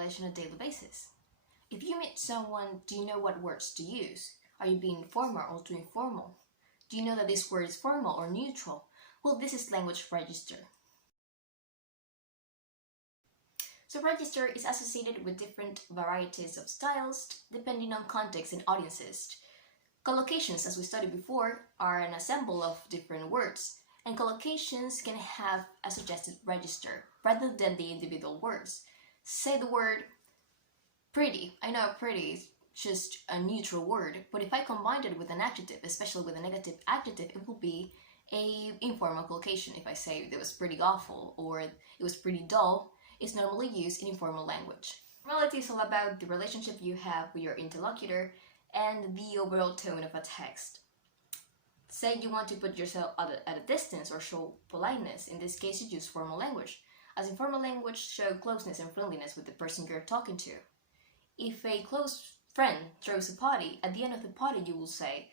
English on a daily basis. If you meet someone, do you know what words to use? Are you being formal or too informal? Do you know that this word is formal or neutral? Well, this is language register. So register is associated with different varieties of styles depending on context and audiences. Collocations, as we studied before, are an ensemble of different words, and collocations can have a suggested register rather than the individual words. Say the word pretty. I know pretty is just a neutral word, but if I combined it with an adjective, especially with a negative adjective, it will be an informal collocation. If I say it was pretty awful or it was pretty dull, it's normally used in informal language. Formality is all about the relationship you have with your interlocutor and the overall tone of a text. Say you want to put yourself at a distance or show politeness. In this case, you use formal language, as informal language shows closeness and friendliness with the person you're talking to. If a close friend throws a party, at the end of the party you will say,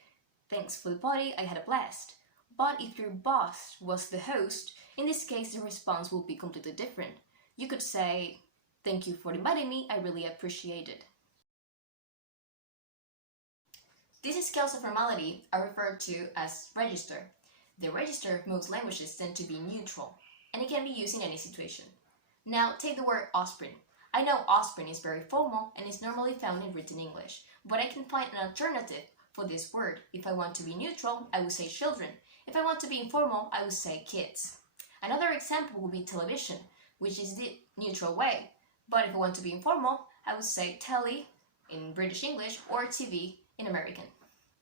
"Thanks for the party, I had a blast." But if your boss was the host, in this case the response will be completely different. You could say, "Thank you for inviting me, I really appreciate it." These scales of formality are referred to as register. The register of most languages tend to be neutral, and it can be used in any situation. Now take the word offspring. I know offspring is very formal and is normally found in written English, but I can find an alternative for this word. If I want to be neutral, I would say children. If I want to be informal, I would say kids. Another example would be television, which is the neutral way. But if I want to be informal, I would say telly in British English or TV in American.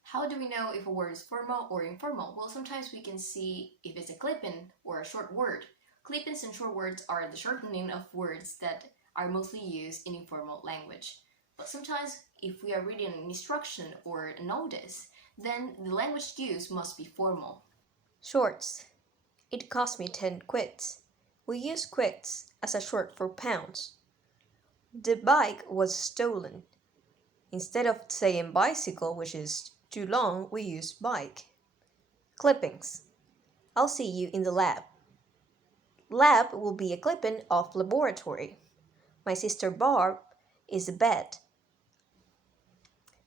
How do we know if a word is formal or informal? Well, sometimes we can see if it's a clip-in or a short word. Clip-ins and short words are the shortening of words that are mostly used in informal language. But sometimes if we are reading an instruction or a notice, then the language used must be formal. Shorts. It cost me 10 quids. We use quids as a short for pounds. The bike was stolen. Instead of saying bicycle, which is too long, we use bike. Clippings. I'll see you in the lab. Lab will be a clipping of laboratory. My sister Barb is a bed.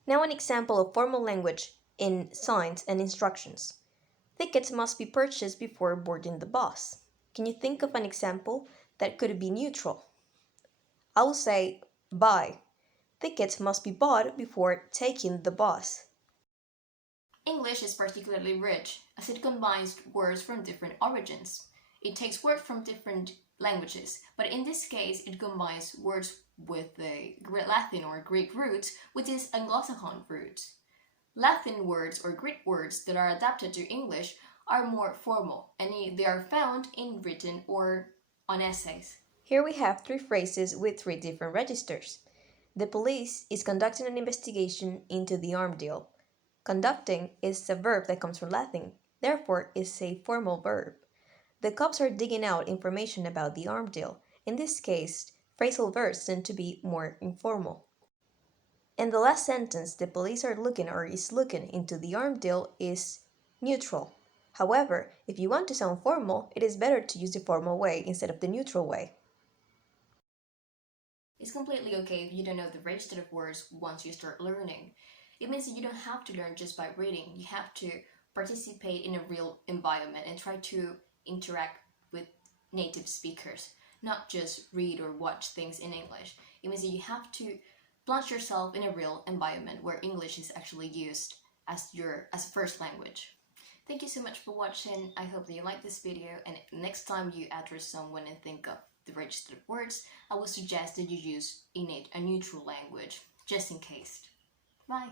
Now an example of formal language in signs and instructions. Tickets must be purchased before boarding the bus. Can you think of an example that could be neutral? I will say buy. Tickets must be bought before taking the bus. English is particularly rich as it combines words from different origins. It takes words from different languages, but in this case it combines words with the Latin or Greek roots with these Anglo-Saxon roots. Latin words or Greek words that are adapted to English are more formal, and they are found in written or on essays. Here we have 3 phrases with 3 different registers. The police is conducting an investigation into the arms deal. Conducting is a verb that comes from Latin, therefore is a formal verb. The cops are digging out information about the arms deal. In this case, phrasal verbs tend to be more informal. In the last sentence, the police are looking or is looking into the arms deal is neutral. However, if you want to sound formal, it is better to use the formal way instead of the neutral way. It's completely okay if you don't know the register of words once you start learning. It means that you don't have to learn just by reading. You have to participate in a real environment and try to interact with native speakers, not just read or watch things in English. It means that you have to plunge yourself in a real environment where English is actually used as first language. Thank you so much for watching. I hope that you like this video, and next time you address someone and think of the registered words, I would suggest that you use a neutral language, just in case. Bye!